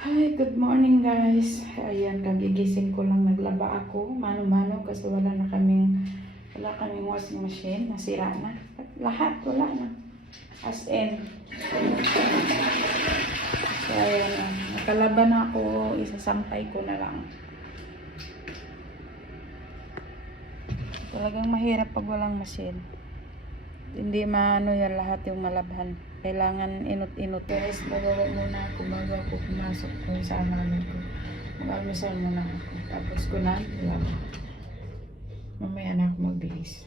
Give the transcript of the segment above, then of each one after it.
Hi, good morning guys. Ayan, kagigising ko lang naglaba ako. Mano-mano kasi wala na kaming wala kaming washing machine. Nasira na. At lahat wala na. As in. So ayan, nakalaba na ako. Isasampay ko na lang. Talagang mahirap pag walang machine. Hindi maano yan lahat yung malabhan. Kailangan inot-inot. Guys, magawa muna ako bago ako pumasok kung saan namin ko. Mag-almusal muna ako. Tapos ko na, lang. Mamaya na ako magbihis.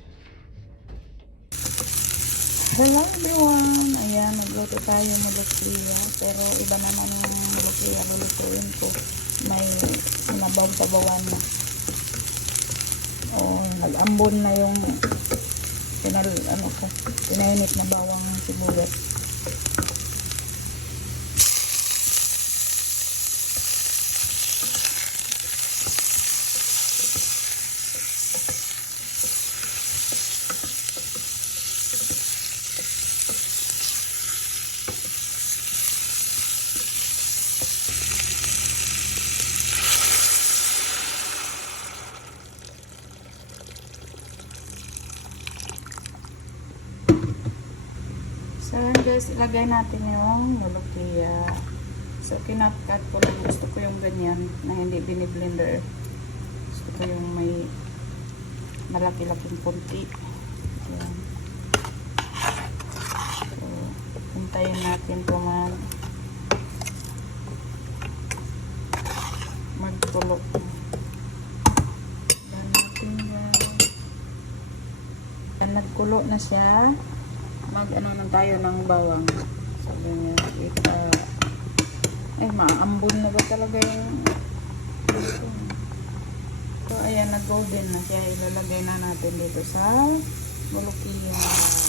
Hello everyone! Ayan, nagluto tayo malukliya. Pero iba naman yung malukliya lulutuin ko. May sinabaw-sabawan na. O, nag-ambon na yung pinal, ano ko, pinainit na bawang sibuyas. So yun guys, ilagay natin yung mulukliya. So kinatkat ko lang. Gusto ko yung ganyan na hindi biniblender. Gusto ko yung may malaki-laking punti. Ayan. So, hintayin natin ito mag magtulo. Ayan natin guys. Nagkulo na siya mag ano na tayo ng bawang. Sabi niya kita eh maambon na ba talaga yung ito. so ayan nag golden na. Siya ilalagay na natin dito sa mulukiya